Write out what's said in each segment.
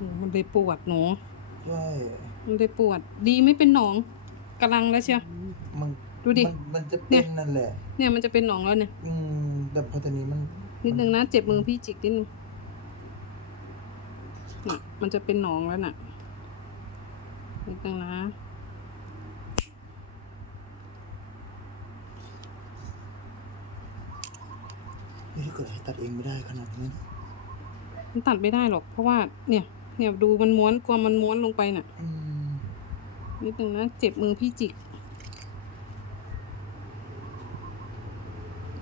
หนูมันเลยปวดหนูใช่มันเลยปวด ดีไม่เป็นหนองกำลังแล้วเชียว มันดูดิ มันมันจะเนี่เป็ยนนั่นแหละ เนี่ยมันจะเป็นหนองแล้วเนี่ย อืม แต่พอตอนนี้มันนิดนึงนะเจ็บมือพี่จิกนิดนึงน่ะมันจะเป็นหนองแล้วน่ะนิดนึงนะ นี่ถ้าเกิดให้ตัดเองไม่ได้ขนาดนี้นะมันตัดไม่ได้หรอก เพราะว่าเนี่ย เนี่ยดูมันม้วนกลัวมันม้วนลงไปน่ะอืมนิดนึงนะเจ็บมือพี่จิก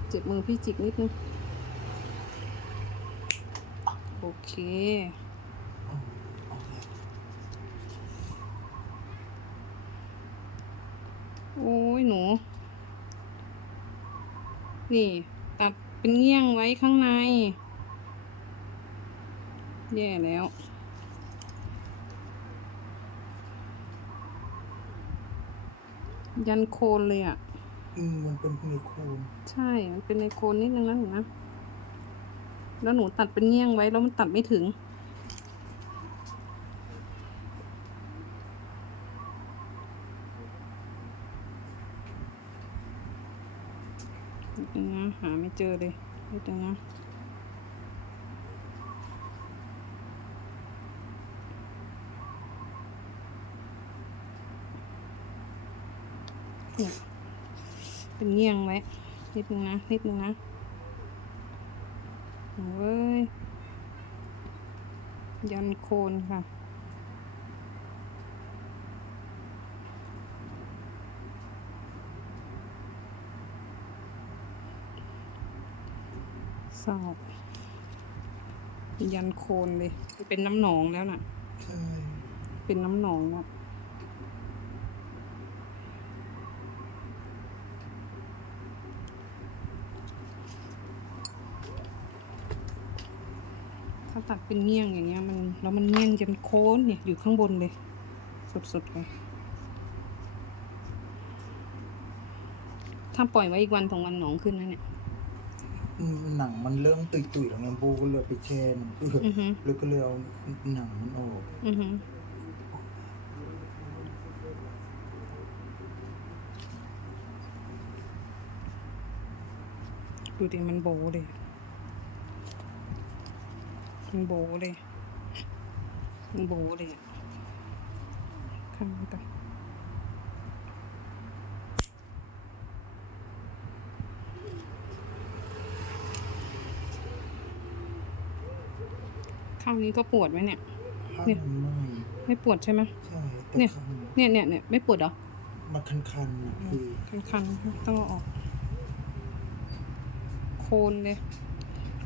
เจ็บมือพี่จิกนิดนึงโอเคเอาเอาแล้วโอ้ยหนู นี่ ตัดเป็นเงี้ยงไว้ข้างใน แย่แล้ว ยันโคนเลยอะ อืมมันเป็นในโคนใช่ มันเป็นในโคนนิดนึงนะหนูนะ แล้วหนูตัดเป็นเงี้ยงไว้แล้วมันตัดไม่ถึงนิดนึงนะหาไม่เจอเลยนิดนึงนะ เนี่ยเป็นเงี้ยงไว้นิดนึงนะนิดนึงนะโอ้ยยันโคนค่ะเศร้ายันโคนเลย เป็นน้ำหนองแล้วน่ะใช่เป็นน้ำหนองแล้วาตัดเป็นเงี้ยงอย่างเงี้ยมันแล้วมันเงี้ยงยันโคนเนี่ยอยู่ข้างบนเลย สุดๆเลยถ้าปล่อยไว้อีกวันสองวันหนองขึ้นนะเนี่ยอืมหนังมันเริ่มตุยๆแล้วไงบูก็เลยไปแช่น้ำเกลือออือฮึแล้วก็เลยเอาหนังมันออกอือหือดูดิมันโบเลย มันโบเลยมันโบเลยอะข้างกันข้างนี้ก็ปวดไหมเนี่ยข้างเนี่ยมันไม่ไม่ปวดใช่ไหมใช่แต่เนี่ยข้างเนี่ยเนี่ยเนี่ยไม่ปวดเหรอ มันคันๆนะพี่คันๆต้องเอาออก โคนเลย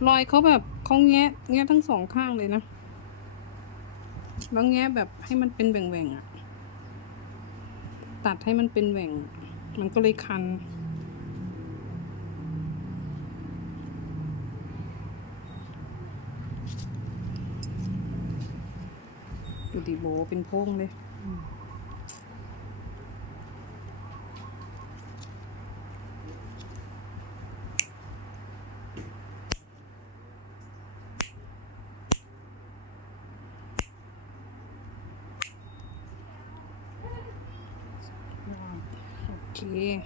รอยเขาแบบ เขาแงะแงะทั้งสองข้างเลยนะแล้วแงะแบบให้มันเป็นแหว่งๆอะ ตัดให้มันเป็นแหว่ง มันก็เลยคัน ดูดิโบเป็นโพ่งเลย 咦